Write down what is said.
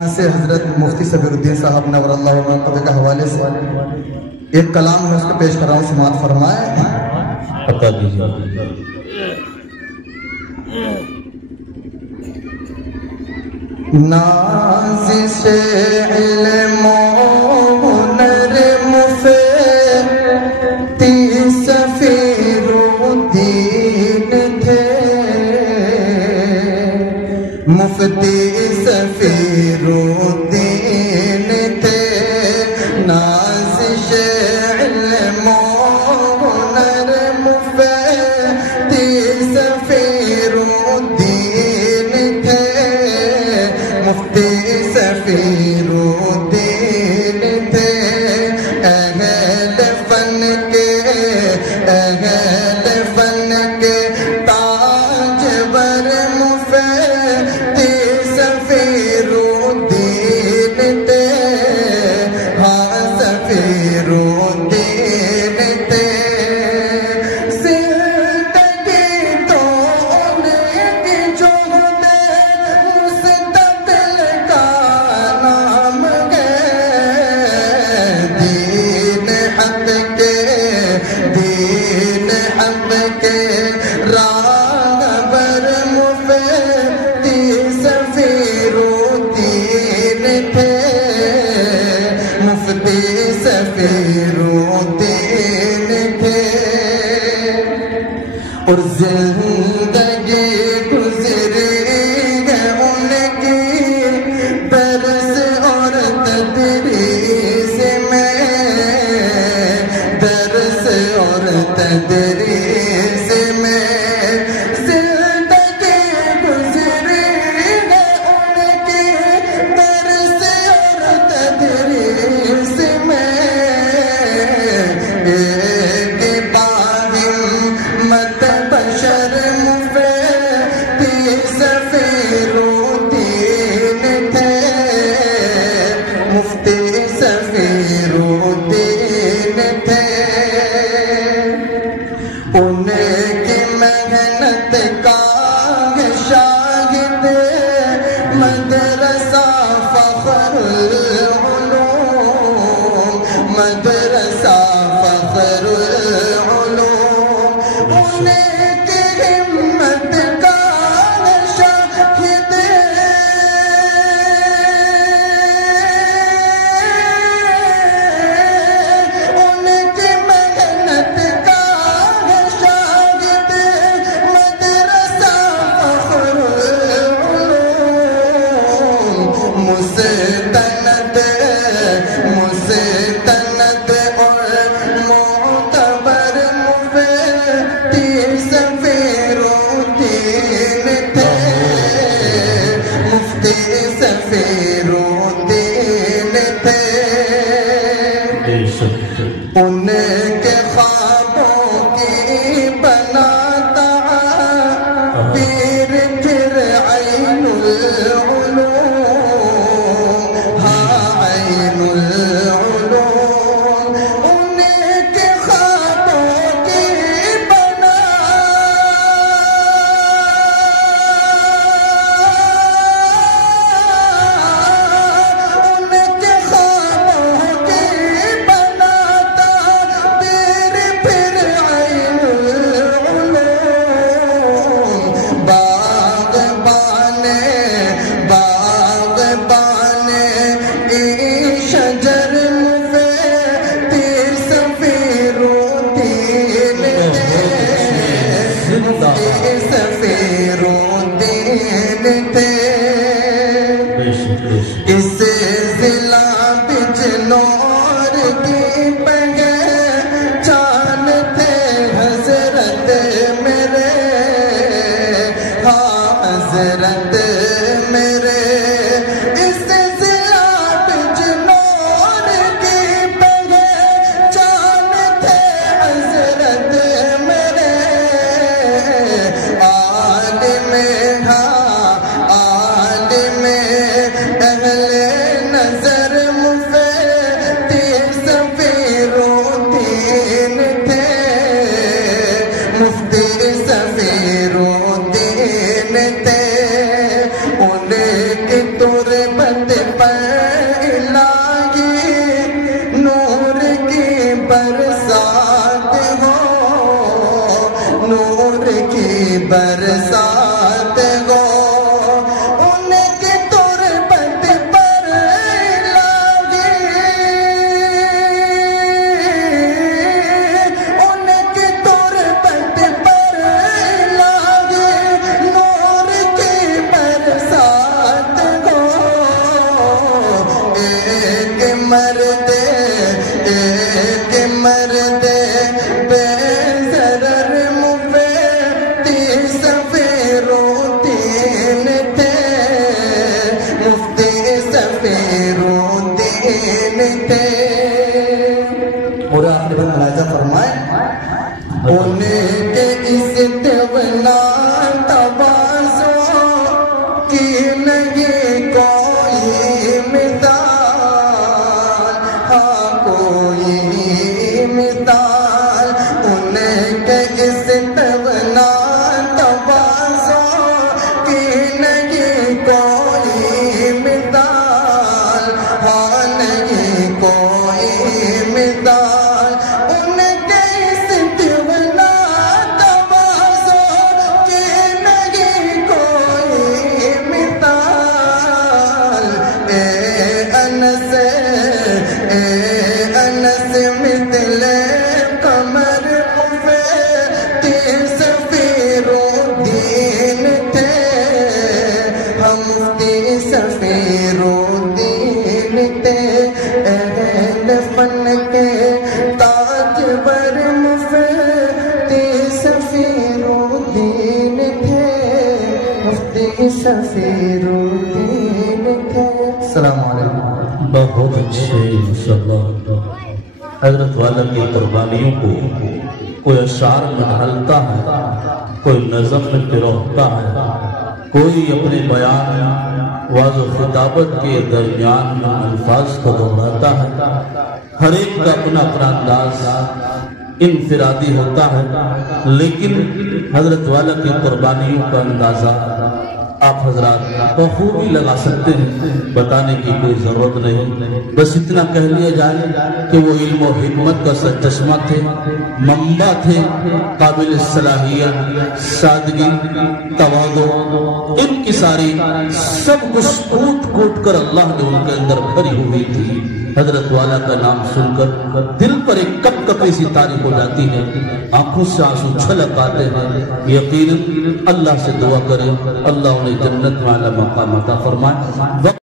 سے حضرت مفتی صبیر الدین صاحب نور اللہ وبرکاتہ کے حوالے سے ایک کلام میں اس کو پیش کر رہا ہوں، سماعت فرمائے۔ بتا دیجیے۔ نازش علم و ہنر مفتی سفیر الدین تھے، مفتی سفیر الدین تھے، نازش علم و ہنر مفتی سفیر الدین تھے، مفتی سفیر الدین تھے، اہل فن کے تاجور مفتی سفیر الدین تھے، ہاں سفیر الدین تھے، زندگی تو ان کی جہد مستقل کا نام ہے، دین حق کے راہبر مفتی سفیر الدین تھے، مفتی سفیر الدین تھے، اور زندگی گزری ہے ان کی درس اور تدریس میں، درس اور تدریس میں، زندگی گزری ہے ان کی درس اور تدریس میں، ایک باہمت بشر مفتی سفیر الدین تھے، مفتی سفیر الدین تھے، ان کی محنت کا شاہد مدرسہ فخر العلوم، مدرسہ فخر العلوم، ان کی ہمت کا شاہد ان کی محنت کا شاہد مدرسہ فخر العلوم، مستند اور معتبر مفتی سفیر الدین تھے، مفتی سفیر الدین تھے، ان کے خوابوں کی بناتا پھر عین العلوم، ہاں عین العلوم، ان کے خوابوں کی ان کے خوابوں کی بناتا پھر عین العلوم، باغبان شجر مفتی سفیر الدین تھے، مفتی سفیر الدین تھے، اس ضلع بجنور کی پہچان تھے حضرت میرے، ہاں حضرت میرے، اس ضلع بجنور کی پہچان تھے حضرت میرے، عالم اہل نظر مفتی سفیر الدین پر الہی نور کی برسات ہو، نور کی برسات ہو، ان کی تربت پر الہی، ان کی تربت پر الہی نور کی برسات ہو، ایک مرد بے ضرر مفتی سفیر الدین تھے، مفتی سفیر الدین تھے۔ اور آپ نے ملاحظہ فرمائے ان کے استغنا تواضع کی نہیں کوئی مثال، ہاں کوئی مثال، ان کے استغنا تواضع کی نہیں کوئی مثال، ہاں نہیں کوئی مثال، ان کے استغنا تواضع کی نہیں کوئی مثال۔ اے انس مثل قمر مفتی سفیر الدین تھے، ہم مفتی سفیر الدین تھے، اہل فن کے تاجور مفتی سفیر الدین تھے، مفتی سفیر الدین تھے۔ السلام علیکم۔ بہت اچھے ماشاءاللہ۔ حضرت والا کی قربانیوں کو کوئی اشعار میں ڈھالتا ہے، کوئی نظم میں پروتا ہے، کوئی اپنے بیان واضح و خطابت کے درمیان میں الفاظ کو دہراتا ہے۔ ہر ایک کا اپنا اپنا انداز انفرادی ہوتا ہے، لیکن حضرت والا کی قربانیوں کا اندازہ آپ حضرات بخوبی لگا سکتے ہیں، بتانے کی کوئی ضرورت نہیں، بس اتنا کہہ لیا جائے کہ وہ علم و حکمت کا سرچشمہ تھے، منبع تھے، قابل صلاحیت، سادگی، تواضع، ان کی ساری سب کچھ کوٹ کر اللہ نے ان کے اندر بھری ہوئی تھی۔ حضرت والا کا نام سن کر دل پر ایک کپ کپی سی تاریخ ہو جاتی ہے، آنکھوں سے آنسو چھلک آتے ہیں۔ یقیناً اللہ سے دعا کریں اللہ انہیں جنت میں اعلیٰ مقام عطا فرمائے۔